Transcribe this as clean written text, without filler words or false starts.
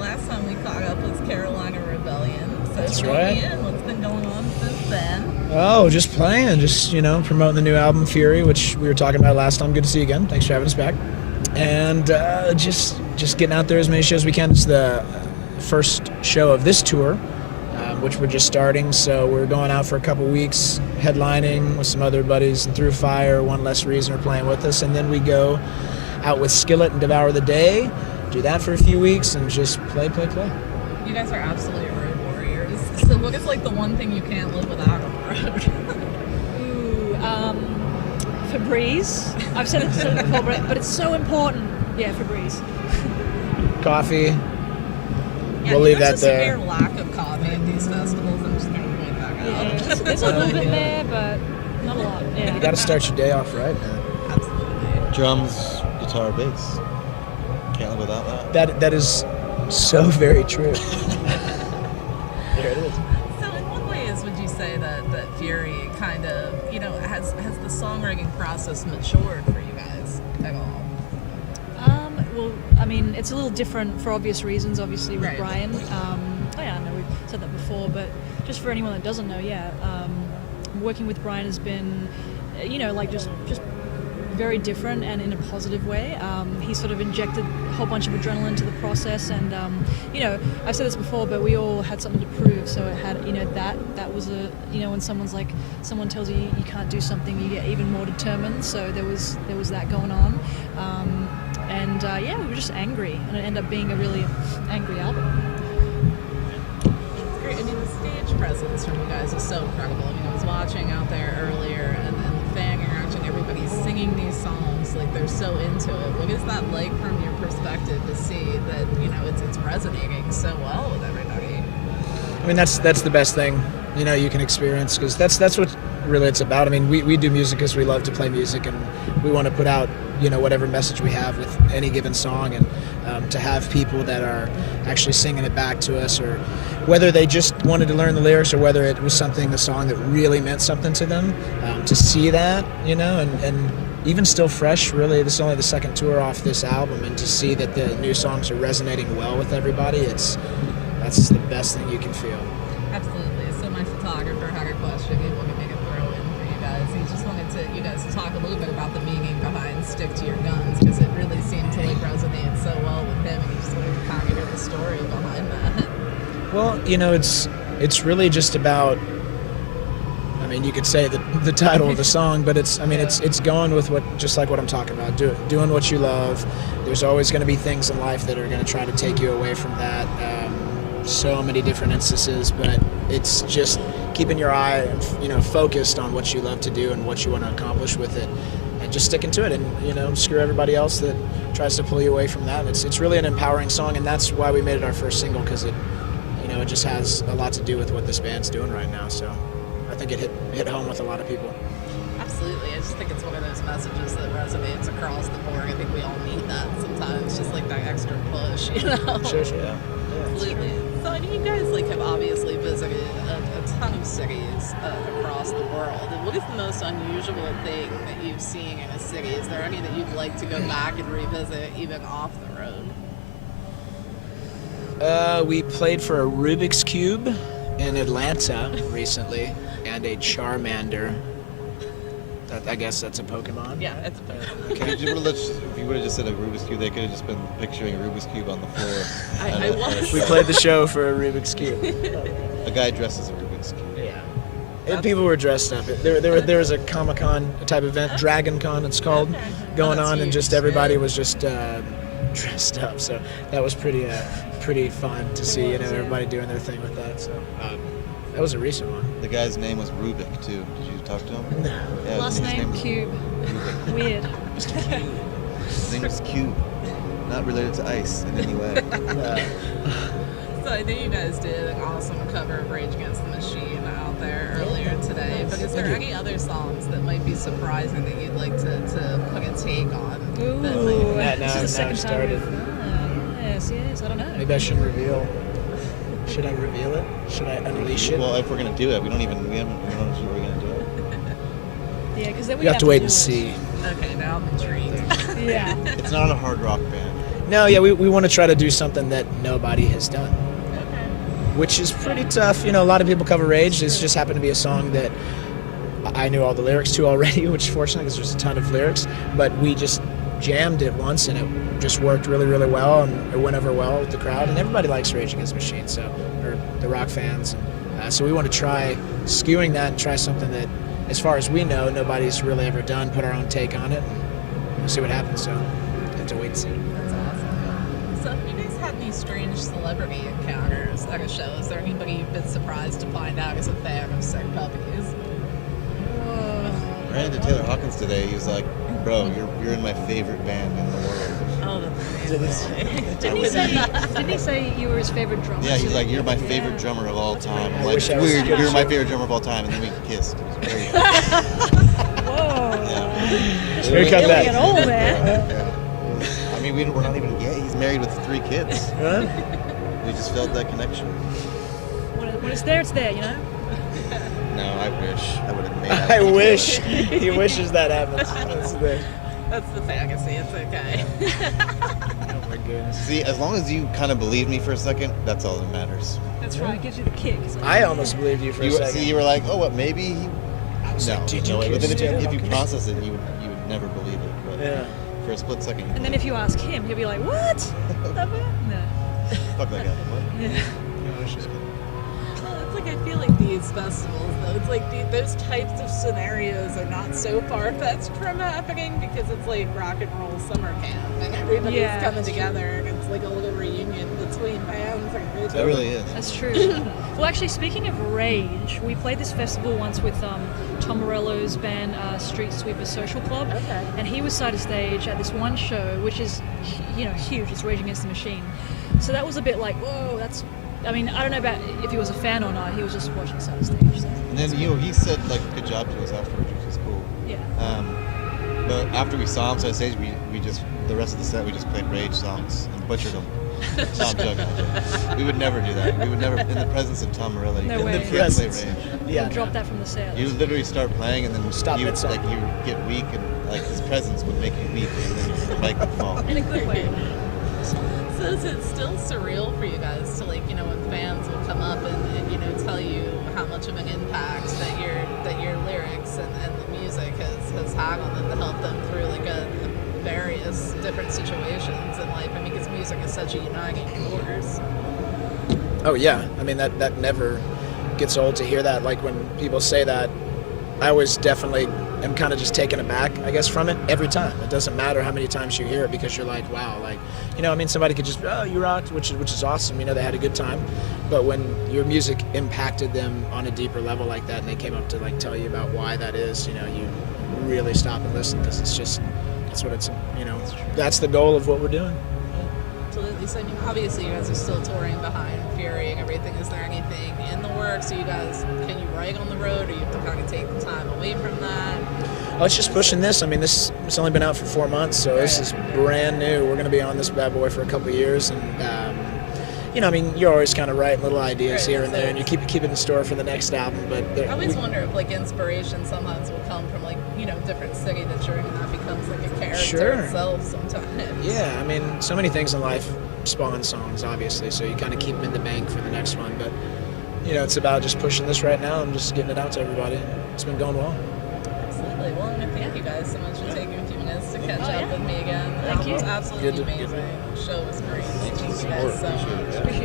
last time we caught up was Carolina Rebellion. So That's fill right. me in. What's been going on since then? Oh, just playing, just promoting the new album Fury, which we were talking about last time. Good to see you again. Thanks for having us back. And just getting out there as many shows as we can. It's the first show of this tour, which we're just starting. So we're going out for a couple weeks, headlining with some other buddies, and Through Fire, One Less Reason are playing with us, and then we go out with Skillet and Devour the Day, do that for a few weeks, and just play. You guys are absolutely road warriors. So what is like the one thing you can't live without on the road? Febreze. I've said it before, but it's so important. Yeah, Febreze. Coffee. Yeah, We'll leave that there's there. a severe lack of coffee at these festivals. I'm just going to point that out. Yeah, there's a little bit there, but not a lot. Yeah. You got to start your day off right, man. Absolutely. Drums, guitar, bass. Can't live without that. That is so very true. There it is. So in what ways would you say that Fury kind of, has the songwriting process matured for you guys at all? Well, I mean, it's a little different for obvious reasons, obviously, with Right. Brian. I know we've said that before, but just for anyone that doesn't know, working with Brian has been, just very different and in a positive way. He sort of injected a whole bunch of adrenaline into the process, and I've said this before, but we all had something to prove. So it had, that was when someone tells you you can't do something, you get even more determined. So there was that going on, we were just angry, and it ended up being a really angry album. It's great. I mean, the stage presence from you guys is so incredible. I mean, I was watching out there earlier, and the fan interaction, everybody's singing these songs like they're so into it. What is that like from your perspective to see that it's resonating so well with everybody? I mean, that's the best thing you can experience, because that's what really it's about. I mean, we do music because we love to play music, and we want to put out whatever message we have with any given song, and to have people that are actually singing it back to us, or whether they just wanted to learn the lyrics or whether it was a song that really meant something to them, to see that, and even still fresh, really, this is only the second tour off this album, and to see that the new songs are resonating well with everybody, that's the best thing you can feel. Absolutely. So my photographer had a question he wanted me to throw in for you guys. He just wanted you guys to talk a little bit about the meaning behind "Stick to Your Guns," because it really seemed to resonate so well with him, and he just wanted to kind of hear the story behind that. Well, it's really just about, I mean, you could say the title of the song, but it's going with just like what I'm talking about, doing what you love. There's always going to be things in life that are going to try to take you away from that. So many different instances, but it's just keeping your eye, focused on what you love to do and what you want to accomplish with it, and just sticking to it, and screw everybody else that tries to pull you away from that. It's really an empowering song, and that's why we made it our first single, because it just has a lot to do with what this band's doing right now. So I think it hit home with a lot of people. Absolutely. I just think it's one of those messages that resonates across the board. I think we all need that sometimes, just like that extra push, Sure. Yeah. Absolutely. So I mean, you guys have obviously visited a ton of cities across the world. And what is the most unusual thing that you've seen in a city? Is there any that you'd like to go back and revisit, even off the road? We played for a Rubik's Cube in Atlanta recently, and a Charmander. I guess that's a Pokemon. Yeah, it's a Pokemon. Okay. If you would have just said a Rubik's Cube, they could have just been picturing a Rubik's Cube on the floor. I was. We played the show for a Rubik's Cube. A guy dressed as a Rubik's Cube. Yeah. And people were dressed up. There was a Comic-Con type event, Dragon Con it's called, going on, and just everybody was just dressed up. So that was pretty fun to see, everybody doing their thing with that. So that was a recent one. The guy's name was Rubik, too. Did you talk to him? No. Yeah, Last his name was Cube. Rubik. Weird. His name is Cube. Not related to ice in any way. So I know you guys did an awesome cover of Rage Against the Machine out there earlier today, but is there any other songs that might be surprising that you'd like to put a take on? Ooh, Now this is the it second started. time yes, I don't know. Maybe I shouldn't reveal. Should I reveal it? Should I unleash it? Well, if we're going to do it, we don't sure we're going to do it. Yeah, because then We have to wait and do it. see. Okay, now I'm intrigued. Yeah. It's not a hard rock band. No, yeah, we want to try to do something that nobody has done, Okay. which is pretty tough. You know, a lot of people cover Rage. This just happened to be a song that I knew all the lyrics to already, which is fortunate because there's a ton of lyrics. But we just jammed it once, and it just worked really, really well, and it went over well with the crowd. And everybody likes Rage Against the Machine, or the rock fans. And, so we want to try skewing that and try something that, as far as we know, nobody's really ever done. Put our own take on it, and we'll see what happens. So we have to wait and see. That's awesome. So have you guys had any strange celebrity encounters at a show? Is there anybody you've been surprised to find out is a fan of Sick Puppies? Ran into Taylor Hawkins today. He was like, "Bro, you're in my favorite band in the world." Oh, that's amazing. Didn't he say you were his favorite drummer? Yeah, he's like, "You're my favorite drummer of all time." I'm like, "It's weird. You're my favorite drummer of all time," and then we kissed. It was great. Whoa. Yeah. Here we come back. Getting old, man. Yeah. I mean, we're not even. Yeah, he's married with 3 kids. Huh? We just felt that connection. When it's there, it's there, you know? No, I wish I would have made out. I wish. He wishes that happens. That's the fantasy. It's okay. Oh my goodness. See, as long as you kind of believe me for a second, that's all that matters. That's right. It gives you the kick. So I almost believed you for a You, second. see, you were like, "Oh, what? Maybe." He... was No, like, "Did you no. But kiss then Taylor if you Hawkins?" process it, you would never believe it. But Yeah. for a split second, you And then if you ask him, he'll be like, "What? That man?" No. fuck that guy. What? Yeah. Well, it's like I feel like these festivals, though, it's like those types of scenarios are not so far-fetched from happening because it's like rock and roll summer camp and everybody's Yeah, coming that's true. together and it's like a little reunion between bands. And That really is. That's true. Well, actually, speaking of Rage, we played this festival once with Tom Morello's band, Street Sweeper Social Club, Okay. and he was side of stage at this one show, which is, huge. It's Rage Against the Machine. So that was a bit like, whoa, that's. I mean, I don't know about if he was a fan or not. He was just watching side of stage. So. And then he said like good job to us afterwards, which was cool. Yeah. But after we saw him side stage, we just the rest of the set we just played Rage songs and butchered them. No, I'm joking. We would never do that. We would never, in the presence of Tom Morello, you No can't way. play Rage. Yeah. Drop that from the set. You literally start playing and then Stop you mid-song. like you get weak and like his presence would make you weak and then the mic would fall. In a good way. So is it still surreal for you guys to like, when fans will come up and tell you how much of an impact that your lyrics and the music has had on them to help them through like a various different situations in life? I mean, because music is such a uniting force. Oh yeah, I mean that never gets old to hear that. Like when people say that, I always definitely am kind of just taken aback, I guess, from it every time. It doesn't matter how many times you hear it because you're like, wow, like, I mean, somebody could just, oh, you rocked, which is awesome. They had a good time. But when your music impacted them on a deeper level like that, and they came up to like tell you about why that is, you really stop and listen because that's what it's, that's the goal of what we're doing. Absolutely. So, I mean, obviously you guys are still touring behind Fury and everything. Is there anything in the works? Can you write on the road, or you have to kind of take the time away from that? Oh, it's just pushing this. I mean, it's only been out for 4 months, so this is brand new. We're going to be on this bad boy for a couple of years, and I mean, you're always kind of writing little ideas here and there, and you keep it in store for the next album. But I always wonder if like inspiration sometimes will come from like different city that you're in, and that becomes like a character itself sometimes. Yeah, I mean, so many things in life spawn songs, obviously, so you kind of keep them in the bank for the next one. But it's about just pushing this right now and just getting it out to everybody. It's been going well. Absolutely. Well, I'm gonna thank you guys so much for taking a few minutes to catch up with me again. Thank you. It was absolutely Good to- amazing. The show was great. Thank you guys so much. Appreciate